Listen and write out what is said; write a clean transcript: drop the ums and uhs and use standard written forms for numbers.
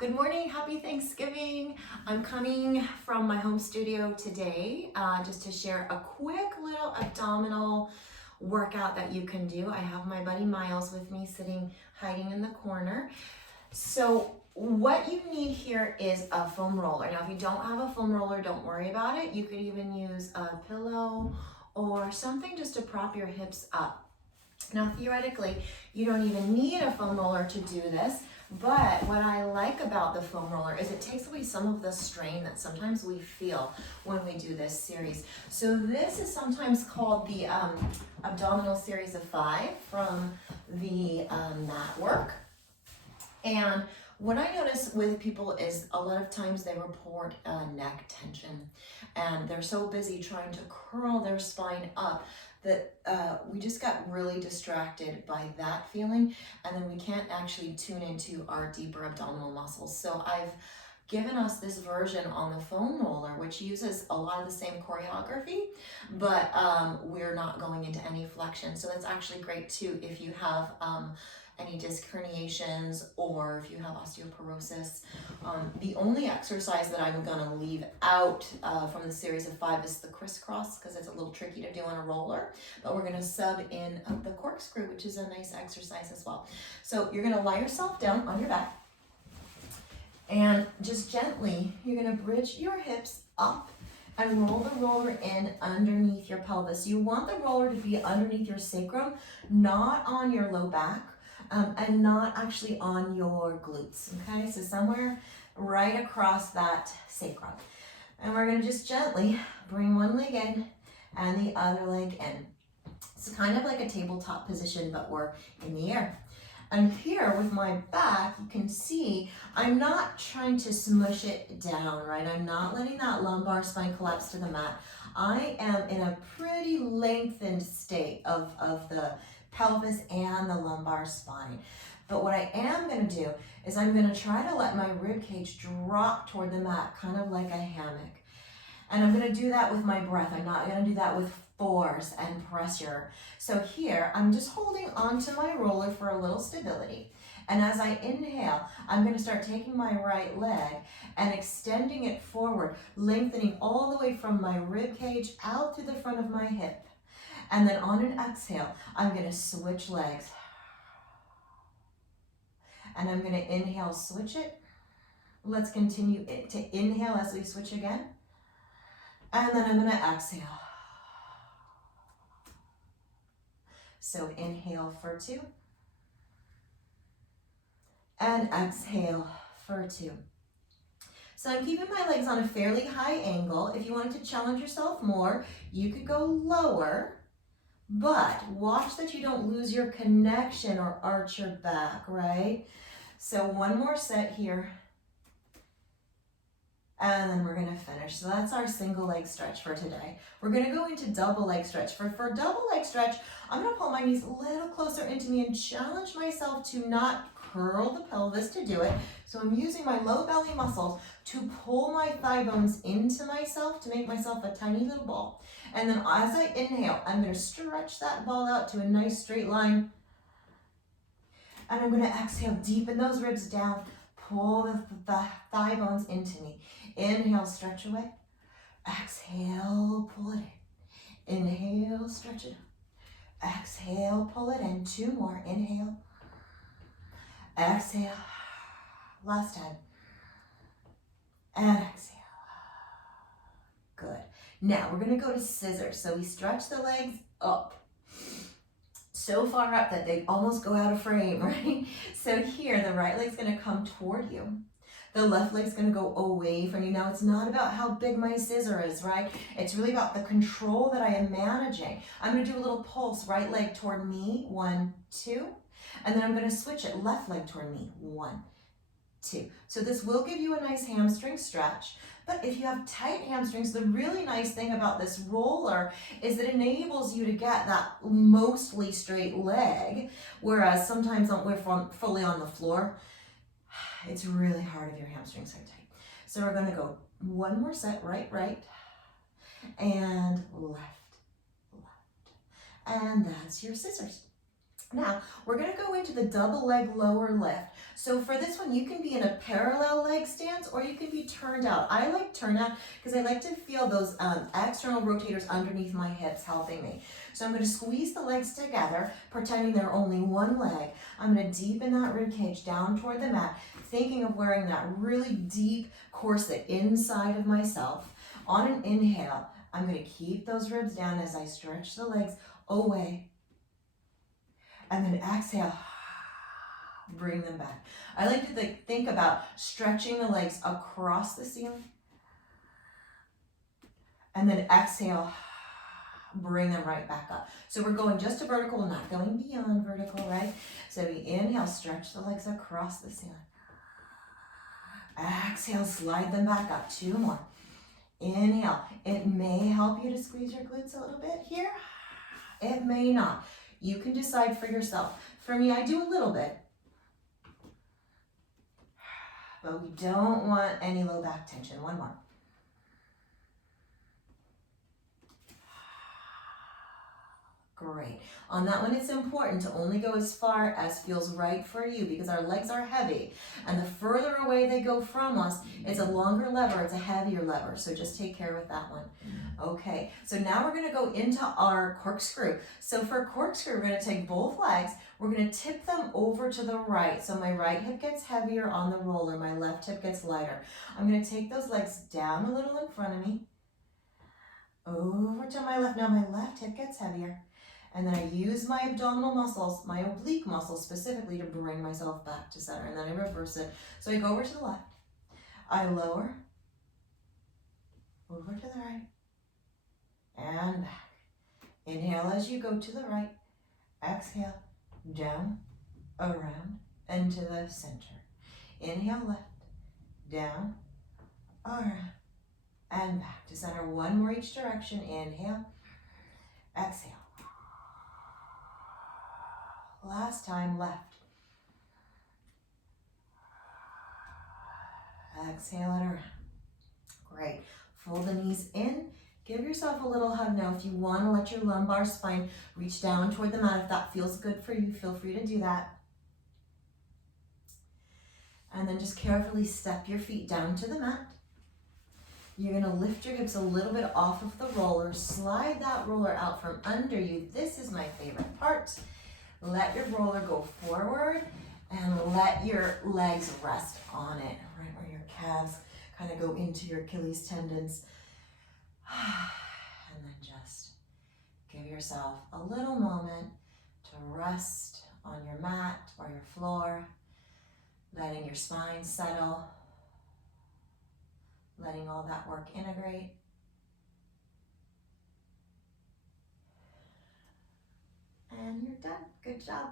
Good morning, happy Thanksgiving. I'm coming from my home studio today just to share a quick little abdominal workout that you can do. I have my buddy Miles with me hiding in the corner. So what you need here is a foam roller. Now if you don't have a foam roller, don't worry about it. You could even use a pillow or something just to prop your hips up. Now theoretically, you don't even need a foam roller to do this. But what I like about the foam roller is it takes away some of the strain that sometimes we feel when we do this series. So this is sometimes called the abdominal series of 5 from the mat work. And what I notice with people is a lot of times they report neck tension and they're so busy trying to curl their spine up that we just got really distracted by that feeling, and then we can't actually tune into our deeper abdominal muscles. So I've given us this version on the foam roller, which uses a lot of the same choreography, but we're not going into any flexion. So that's actually great too if you have any disc herniations or if you have osteoporosis. The only exercise that I'm gonna leave out from the series of 5 is the crisscross, because it's a little tricky to do on a roller, but we're gonna sub in the corkscrew, which is a nice exercise as well. So you're gonna lie yourself down on your back and just gently, you're gonna bridge your hips up and roll the roller in underneath your pelvis. You want the roller to be underneath your sacrum, not on your low back. And not actually on your glutes, okay? So somewhere right across that sacrum. And we're gonna just gently bring one leg in and the other leg in. It's kind of like a tabletop position, but we're in the air. And here with my back, you can see I'm not trying to smush it down, right? I'm not letting that lumbar spine collapse to the mat. I am in a pretty lengthened state of the pelvis and the lumbar spine. But what I am going to do is I'm going to try to let my rib cage drop toward the mat, kind of like a hammock. And I'm going to do that with my breath. I'm not going to do that with force and pressure. So here, I'm just holding onto my roller for a little stability. And as I inhale, I'm going to start taking my right leg and extending it forward, lengthening all the way from my rib cage out through the front of my hip. And then on an exhale, I'm going to switch legs. And I'm going to inhale, switch it. Let's continue to inhale as we switch again. And then I'm going to exhale. So inhale for 2. And exhale for 2. So I'm keeping my legs on a fairly high angle. If you wanted to challenge yourself more, you could go lower. But watch that you don't lose your connection or arch your back, right? So one more set here. And then we're gonna finish. So that's our single leg stretch for today. We're gonna go into double leg stretch. For double leg stretch, I'm gonna pull my knees a little closer into me and challenge myself to not curl the pelvis to do it. So I'm using my low belly muscles to pull my thigh bones into myself to make myself a tiny little ball. And then as I inhale, I'm going to stretch that ball out to a nice straight line. And I'm going to exhale, deepen those ribs down, pull the thigh bones into me. Inhale, stretch away. Exhale, pull it in. Inhale, stretch it. Exhale, pull it in. 2 more. Inhale. Exhale. Last time. And exhale. Good. Now we're going to go to scissors. So we stretch the legs up. So far up that they almost go out of frame, right? So here, the right leg's going to come toward you. The left leg's going to go away from you. Now, it's not about how big my scissor is, right? It's really about the control that I am managing. I'm going to do a little pulse, right leg toward me, 1, 2. And then I'm going to switch it, left leg toward me, 1, 2. So this will give you a nice hamstring stretch. But if you have tight hamstrings, the really nice thing about this roller is it enables you to get that mostly straight leg, whereas sometimes we're fully on the floor. It's really hard if your hamstrings are tight. So we're going to go one more set, right, and left. And that's your scissors. Now, we're gonna go into the double leg lower lift. So for this one, you can be in a parallel leg stance or you can be turned out. I like turn out because I like to feel those external rotators underneath my hips helping me. So I'm gonna squeeze the legs together, pretending they're only one leg. I'm gonna deepen that rib cage down toward the mat, thinking of wearing that really deep corset inside of myself. On an inhale, I'm gonna keep those ribs down as I stretch the legs away. And then exhale, bring them back. I like to think about stretching the legs across the ceiling. And then exhale, bring them right back up. So we're going just to vertical, not going beyond vertical, right? So we inhale, stretch the legs across the ceiling. Exhale, slide them back up. 2 more. Inhale. It may help you to squeeze your glutes a little bit here. It may not. You can decide for yourself. For me, I do a little bit. But we don't want any low back tension. 1 more. Great. On that one, it's important to only go as far as feels right for you because our legs are heavy. And the further away they go from us, it's a longer lever, it's a heavier lever. So just take care with that one. Okay, so now we're gonna go into our corkscrew. So for corkscrew, we're gonna take both legs, we're gonna tip them over to the right. So my right hip gets heavier on the roller, my left hip gets lighter. I'm gonna take those legs down a little in front of me, over to my left. Now my left hip gets heavier. And then I use my abdominal muscles, my oblique muscles specifically to bring myself back to center. And then I reverse it. So I go over to the left. I lower, over to the right, and back. Inhale as you go to the right. Exhale, down, around, and to the center. Inhale left, down, around, and back to center. 1 more each direction. Inhale, exhale. Last time, left. Exhale it around. Great. Fold the knees in. Give yourself a little hug now. If you want to let your lumbar spine reach down toward the mat, if that feels good for you, feel free to do that. And then just carefully step your feet down to the mat. You're going to lift your hips a little bit off of the roller. Slide that roller out from under you. This is my favorite part. Let your roller go forward and let your legs rest on it, right where your calves kind of go into your Achilles tendons. And then just give yourself a little moment to rest on your mat or your floor, letting your spine settle, letting all that work integrate. And you're done. Good job.